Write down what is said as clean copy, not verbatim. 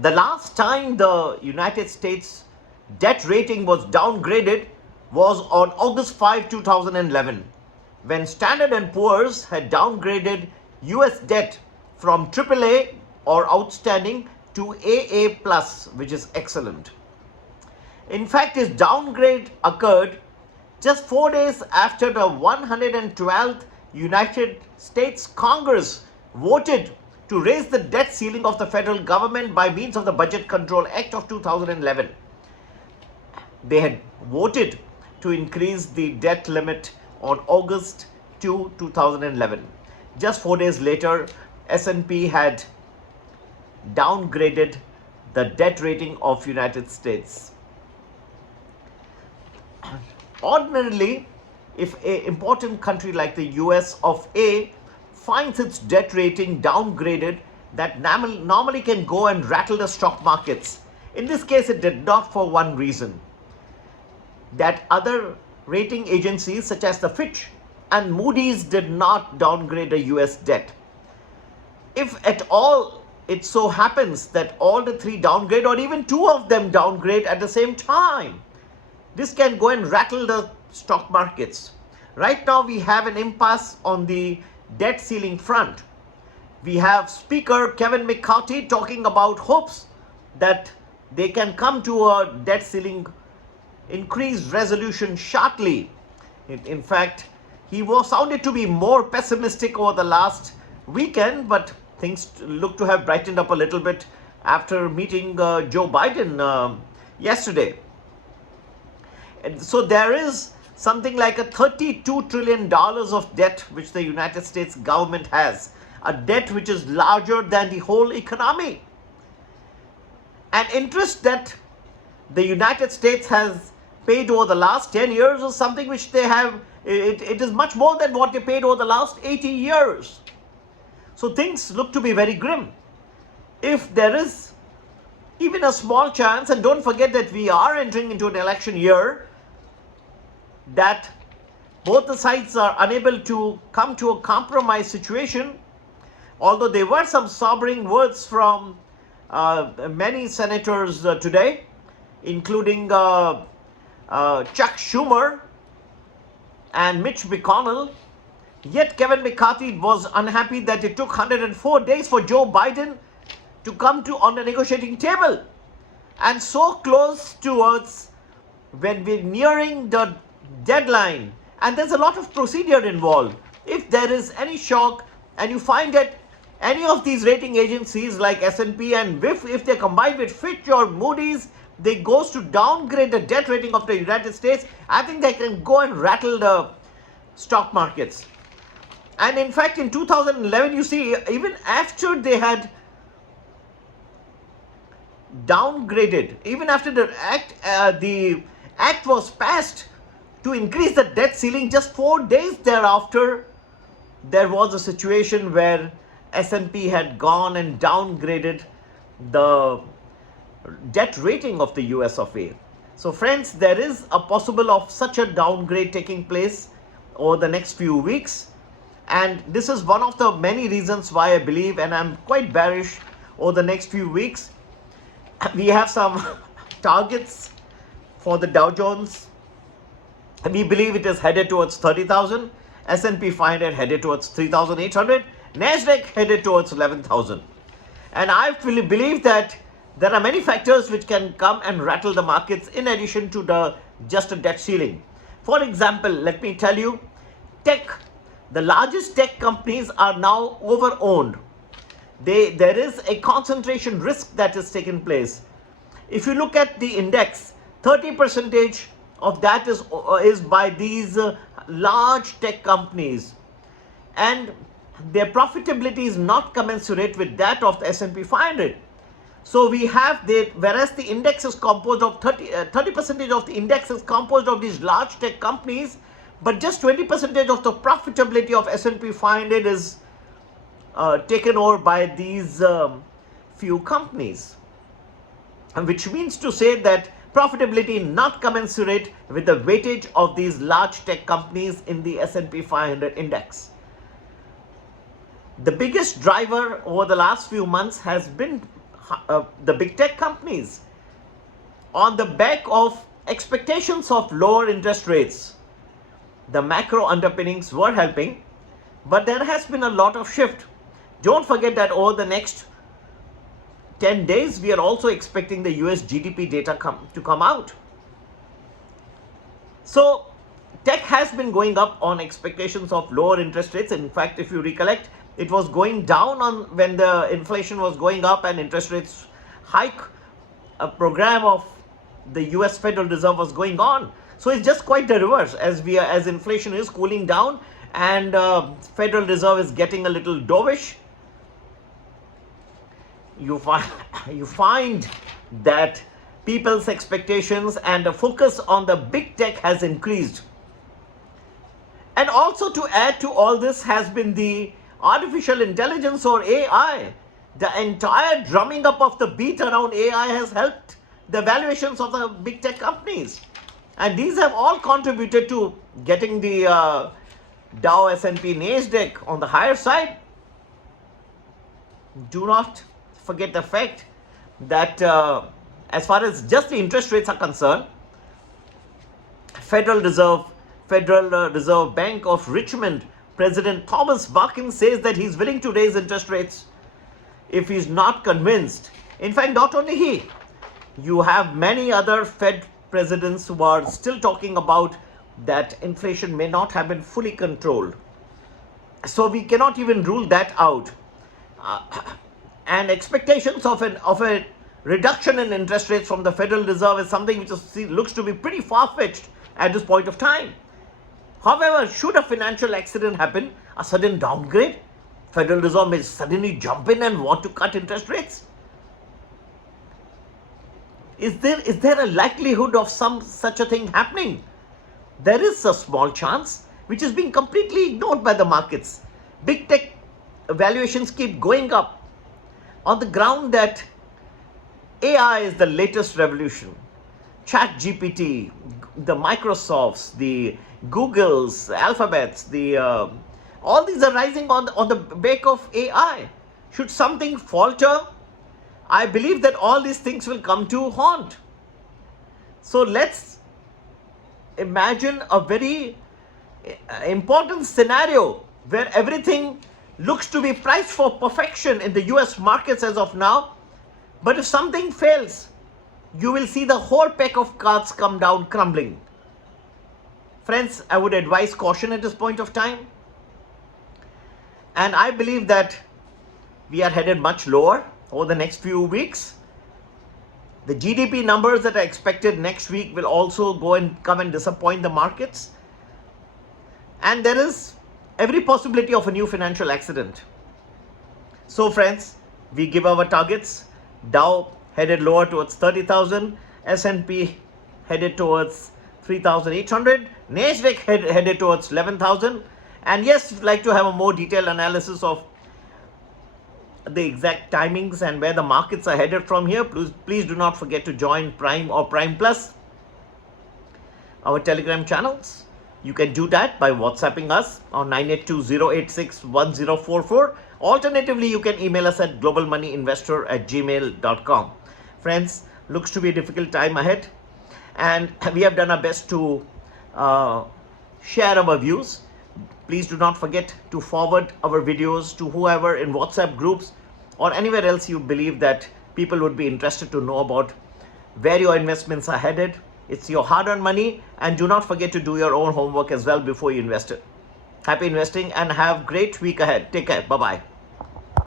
The last time the United States debt rating was downgraded was on August 5, 2011, when Standard & Poor's had downgraded US debt from AAA or outstanding to AA+, which is excellent. In fact, this downgrade occurred just 4 days after the 112th United States Congress voted to raise the debt ceiling of the federal government by means of the Budget Control Act of 2011. They had voted to increase the debt limit on August 2, 2011. Just 4 days later, S&P had downgraded the debt rating of United States. Ordinarily, if an important country like the US of A finds its debt rating downgraded, that normally can go and rattle the stock markets. In this case, it did not, for one reason: that other rating agencies such as the Fitch and Moody's did not downgrade the US debt. If at all it so happens that all the three downgrade, or even two of them downgrade at the same time, this can go and rattle the stock markets. Right now we have an impasse on the debt ceiling front. We have Speaker Kevin McCarthy talking about hopes that they can come to a debt ceiling increased resolution shortly. In fact, he was sounded to be more pessimistic over the last weekend, but things look to have brightened up a little bit after meeting Joe Biden yesterday. And so there is something like a $32 trillion of debt which the United States government has, a debt which is larger than the whole economy. And interest that the United States has paid over the last 10 years is something which they have, it is much more than what they paid over the last 80 years. So things look to be very grim. If there is even a small chance, and don't forget that we are entering into an election year, that both the sides are unable to come to a compromise situation, although there were some sobering words from many senators today, including Chuck Schumer and Mitch McConnell. Yet Kevin McCarthy was unhappy that it took 104 days for Joe Biden to come to on the negotiating table, and so close towards when we're nearing the deadline, and there's a lot of procedure involved. If there is any shock and you find that any of these rating agencies like S&P and if they're combined with Fitch or Moody's, they goes to downgrade the debt rating of the United States, I think they can go and rattle the stock markets. And in fact, in 2011, you see, even after they had downgraded, even after the act was passed to increase the debt ceiling, just 4 days thereafter, there was a situation where S&P had gone and downgraded the debt rating of the US of A. So friends, there is a possible of such a downgrade taking place over the next few weeks. And this is one of the many reasons why I believe, and I'm quite bearish over the next few weeks. We have some targets for the Dow Jones. We believe it is headed towards 30,000. S&P 500 headed towards 3,800. NASDAQ headed towards 11,000. And I really believe that there are many factors which can come and rattle the markets in addition to just a debt ceiling. For example, let me tell you, the largest tech companies are now over-owned. There is a concentration risk that is taking place. If you look at the index, 30% of that is by these large tech companies, and their profitability is not commensurate with that of the S&P 500. So we have whereas the index is composed of 30% of the index is composed of these large tech companies, but just 20% of the profitability of S&P 500 is taken over by these few companies, which means to say that profitability not commensurate with the weightage of these large tech companies in the S&P 500 index. The biggest driver over the last few months has been the big tech companies on the back of expectations of lower interest rates. The macro underpinnings were helping, but there has been a lot of shift. Don't forget that over the next 10 days, we are also expecting the US GDP data to come out. So tech has been going up on expectations of lower interest rates. In fact, if you recollect, it was going down on when the inflation was going up and interest rates hike program of the US Federal Reserve was going on. So it's just quite the reverse as inflation is cooling down and Federal Reserve is getting a little dovish. You find that people's expectations and the focus on the big tech has increased. And also to add to all this has been the artificial intelligence or AI. The entire drumming up of the beat around AI has helped the valuations of the big tech companies. And these have all contributed to getting the Dow, S&P, NASDAQ on the higher side. Do not forget the fact that as far as just the interest rates are concerned, Federal Reserve Bank of Richmond President Thomas Barkin says that he's willing to raise interest rates if he's not convinced. In fact, not only he, you have many other Fed presidents who are still talking about that inflation may not have been fully controlled. So we cannot even rule that out. And expectations of a reduction in interest rates from the Federal Reserve is something which looks to be pretty far-fetched at this point of time. However, should a financial accident happen, a sudden downgrade, Federal Reserve may suddenly jump in and want to cut interest rates. Is there a likelihood of such a thing happening? There is a small chance, which is being completely ignored by the markets. Big tech valuations keep going up on the ground that AI is the latest revolution. ChatGPT, the Microsofts, the Googles, Alphabets, all these are rising on the back of AI. Should something falter, I believe that all these things will come to haunt. So let's imagine a very important scenario where everything looks to be priced for perfection in the US markets as of now. But if something fails, you will see the whole pack of cards come down crumbling. Friends, I would advise caution at this point of time. And I believe that we are headed much lower over the next few weeks. The GDP numbers that are expected next week will also come and disappoint the markets. And there is every possibility of a new financial accident. So friends, we give our targets. Dow headed lower towards 30,000, S&P headed towards 3,800, NASDAQ headed towards 11,000. And yes, if you'd like to have a more detailed analysis of the exact timings and where the markets are headed from here, please do not forget to join Prime or Prime Plus, our Telegram channels. You can do that by WhatsApping us on 982-086-1044. Alternatively, you can email us at globalmoneyinvestor@gmail.com. Friends, looks to be a difficult time ahead, and we have done our best to share our views. Please do not forget to forward our videos to whoever in WhatsApp groups or anywhere else you believe that people would be interested to know about where your investments are headed. It's your hard-earned money, and do not forget to do your own homework as well before you invest it. Happy investing and have a great week ahead. Take care. Bye-bye.